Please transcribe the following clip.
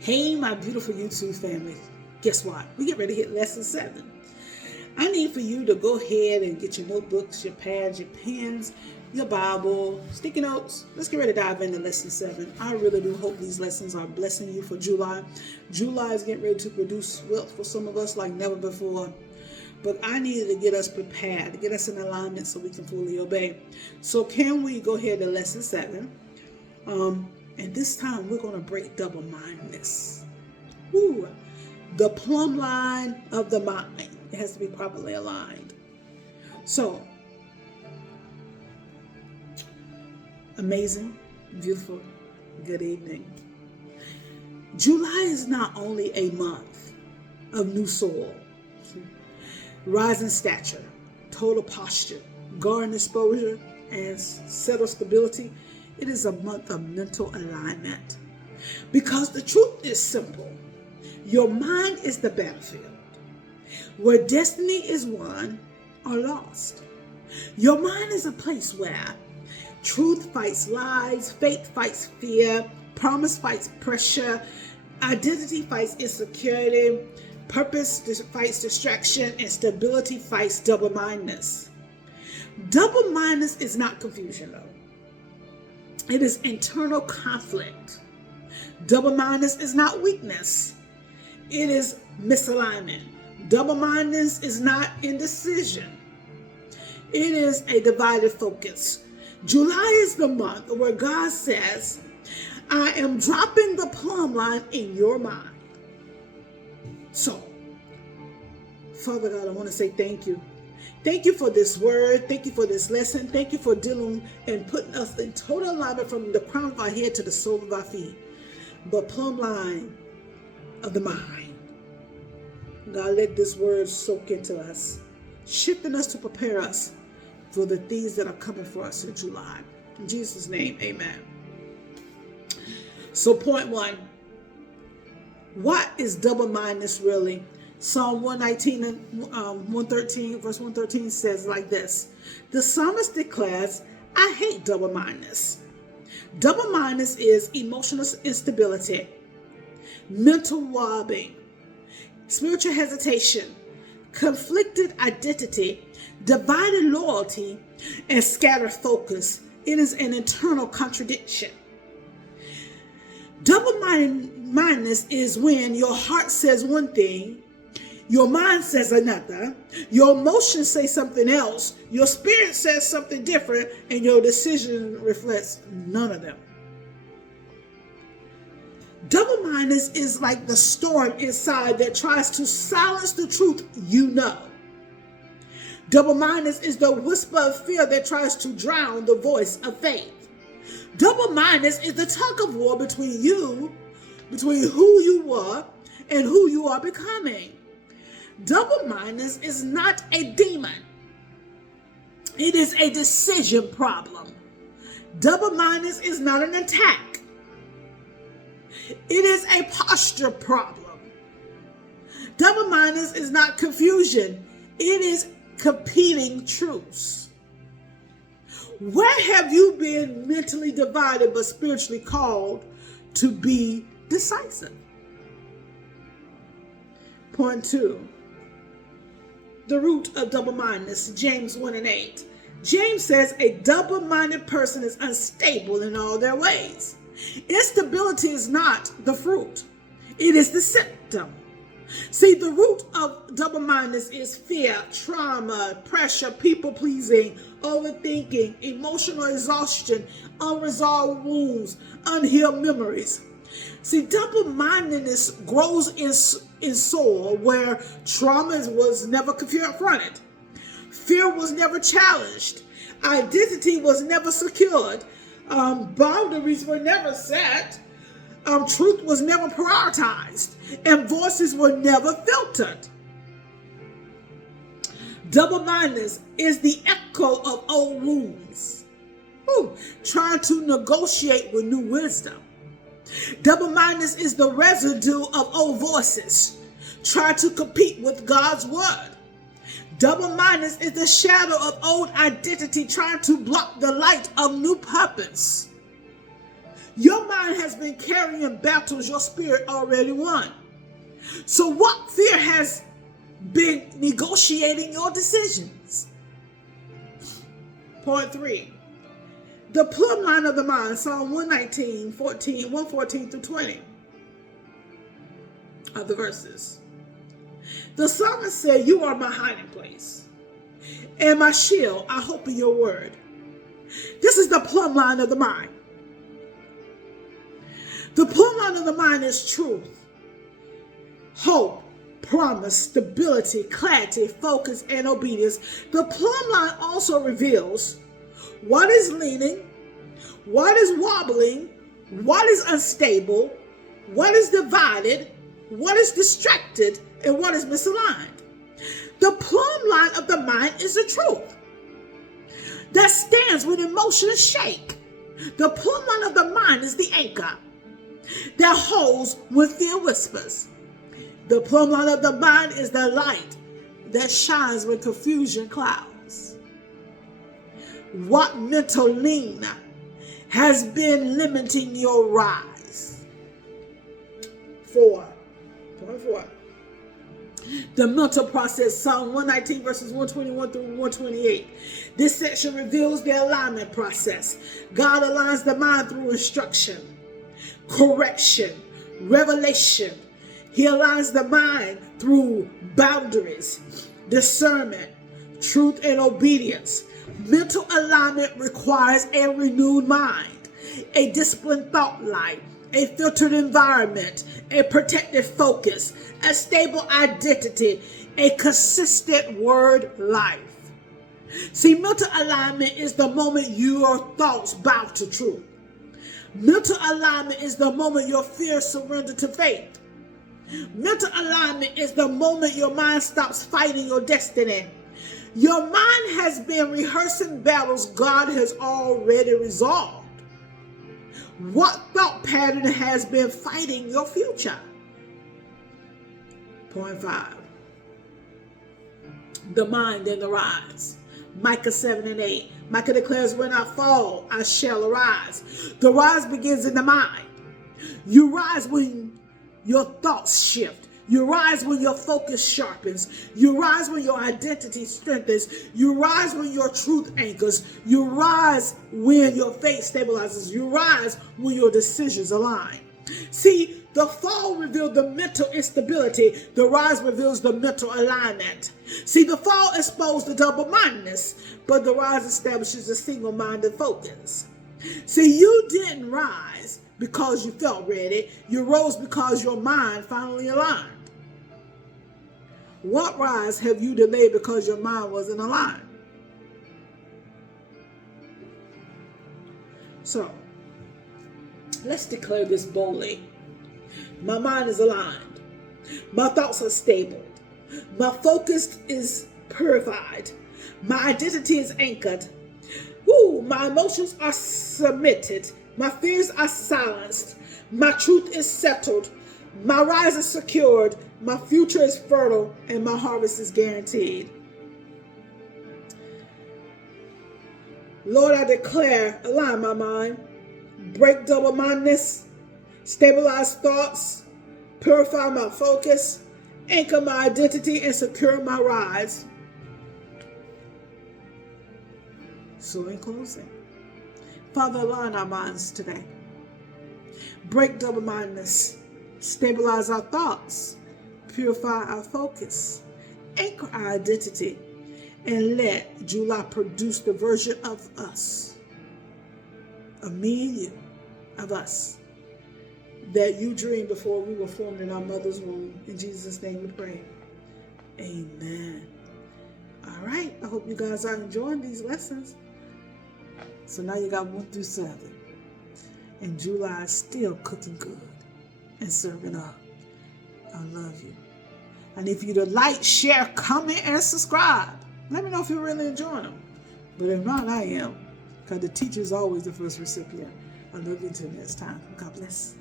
Hey, my beautiful YouTube family. Guess what? We get ready to hit lesson 7. I need for you to go ahead and get your notebooks, your pads, your pens, your Bible, sticky notes. Let's get ready to dive into lesson 7. I really do hope these lessons are blessing you for July. July is getting ready to produce wealth for some of us like never before. But I needed to get us prepared, to get us in alignment so we can fully obey. So can we go ahead to lesson 7? And this time we're going to break double-mindedness. Ooh, the plumb line of the mind. It has to be properly aligned. So, amazing, beautiful, good evening. July is not only a month of new soil, rising stature, total posture, garden exposure, and settled stability. It is a month of mental alignment. Because the truth is simple. Your mind is the battlefield where destiny is won or lost. Your mind is a place where truth fights lies, faith fights fear, promise fights pressure, identity fights insecurity, purpose fights distraction, and stability fights double-mindedness. Double-mindedness is not confusion, though. It is internal conflict. Double-mindedness is not weakness. It is misalignment. Double-mindedness is not indecision. It is a divided focus. July is the month where God says, I am dropping the plumb line in your mind. So, Father God, I want to say thank you. Thank you for this word. Thank you for this lesson. Thank you for dealing and putting us in total alignment from the crown of our head to the sole of our feet. But plumb line of the mind. God, let this word soak into us, shifting us to prepare us for the things that are coming for us in July. In Jesus' name, amen. So point 1. What is double-mindedness really? Psalm 119 and 113, verse 113 says like this. The psalmist declares, I hate double-mindedness. Double-mindedness is emotional instability, mental wobbling, spiritual hesitation, conflicted identity, divided loyalty, and scattered focus. It is an internal contradiction. Double-mindedness is when your heart says one thing, your mind says another, your emotions say something else, your spirit says something different, and your decision reflects none of them. Double-mindedness is like the storm inside that tries to silence the truth you know. Double-mindedness is the whisper of fear that tries to drown the voice of faith. Double-mindedness is the tug of war between who you were and who you are becoming. Double-mindedness is not a demon. It is a decision problem. Double-mindedness is not an attack. It is a posture problem. Double-mindedness is not confusion. It is competing truths. Where have you been mentally divided but spiritually called to be decisive? Point 2. The root of double-mindedness, James 1 and 8. James says a double-minded person is unstable in all their ways. Instability is not the fruit. It is the symptom. See, the root of double-mindedness is fear, trauma, pressure, people-pleasing, overthinking, emotional exhaustion, unresolved wounds, unhealed memories. See, double-mindedness grows in soil where trauma was never confronted, fear was never challenged, identity was never secured, boundaries were never set, truth was never prioritized, and voices were never filtered. Double-mindedness is the echo of old wounds, trying to negotiate with new wisdom. Double-mindedness is the residue of old voices, trying to compete with God's word. Double-mindedness is the shadow of old identity, trying to block the light of new purpose. Your mind has been carrying battles your spirit already won. So what fear has been negotiating your decisions? Point 3. The plumb line of the mind, Psalm 119, 114 through 20 of the verses. The psalmist said, you are my hiding place and my shield. I hope in your word. This is the plumb line of the mind. The plumb line of the mind is truth, hope, promise, stability, clarity, focus, and obedience. The plumb line also reveals what is leaning, what is wobbling, what is unstable, what is divided, what is distracted, and what is misaligned. The plumb line of the mind is the truth that stands when emotions shake. The plumb line of the mind is the anchor that holds when fear whispers. The plumb line of the mind is the light that shines when confusion clouds. What mental lean has been limiting your rise? 4. The mental process, Psalm 119 verses 121 through 128. This section reveals the alignment process. God aligns the mind through instruction, correction, revelation. He aligns the mind through boundaries, discernment, truth, and obedience. Mental alignment requires a renewed mind, a disciplined thought life, a filtered environment, a protected focus, a stable identity, a consistent word life. See, mental alignment is the moment your thoughts bow to truth. Mental alignment is the moment your fears surrender to faith. Mental alignment is the moment your mind stops fighting your destiny. Your mind has been rehearsing battles God has already resolved. What thought pattern has been fighting your future? Point 5. The mind and the rise. Micah 7 and 8. Micah declares, when I fall, I shall arise. The rise begins in the mind. You rise when your thoughts shift. You rise when your focus sharpens. You rise when your identity strengthens. You rise when your truth anchors. You rise when your faith stabilizes. You rise when your decisions align. See, the fall revealed the mental instability. The rise reveals the mental alignment. See, the fall exposed the double-mindedness, but the rise establishes a single-minded focus. See, you didn't rise because you felt ready. You rose because your mind finally aligned. What rise have you delayed because your mind wasn't aligned? So, let's declare this boldly. My mind is aligned. My thoughts are stable. My focus is purified. My identity is anchored. My emotions are submitted. My fears are silenced. My truth is settled. My rise is secured. My future is fertile, and my harvest is guaranteed. Lord, I declare, align my mind, break double-mindedness, stabilize thoughts, purify my focus, anchor my identity, and secure my rise. So in closing, Father, align our minds today. Break double-mindedness, stabilize our thoughts, purify our focus, anchor our identity, and let July produce the version of us, of me and you, of us, that you dreamed before we were formed in our mother's womb. In Jesus' name we pray. Amen. All right. I hope you guys are enjoying these lessons. So now you got 1 through 7. And July is still cooking good and serving up. I love you. I need for you to like, share, comment, and subscribe. Let me know if you're really enjoying them. But if not, I am. Because the teacher is always the first recipient. I love you until next time. God bless.